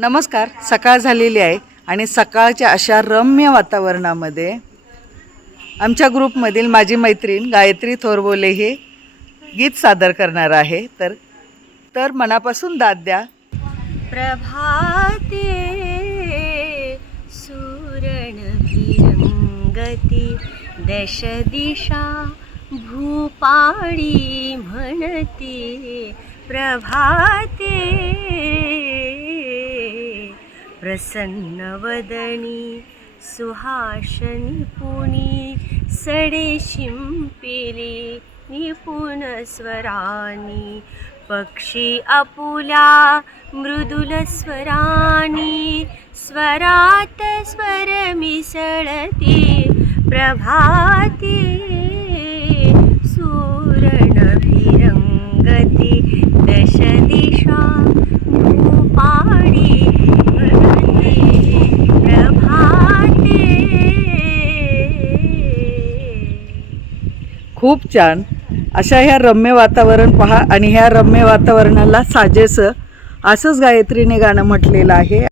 नमस्कार. सकाळ झालेली आहे आणि सकाळच्या अशा रम्य वातावरणामध्ये आमच्या ग्रुपमधील माझी मैत्रीण गायत्री थोरबोले हे गीत सादर करणार आहे. तर मनापासून दाद द्या. प्रभाते सुरणभिरंगती दश दिशा भूपाळी म्हणती. प्रभाते प्रसन्नवदनी सुहासनी पुनी सडे शिंपिली निपुण स्वरानी. पक्षी आपुल्या मृदुल स्वरानी स्वरात स्वर मिसळती. प्रभाती सुरणभिरंगती दश दिशा भूपाळी म्हणती. प्रभाते. खूप छान. अशा ह्या रम्य वातावरण पहा आणि ह्या रम्य वातावरणाला साजेसं असंच गायत्रीने गाणं म्हटलेलं आहे.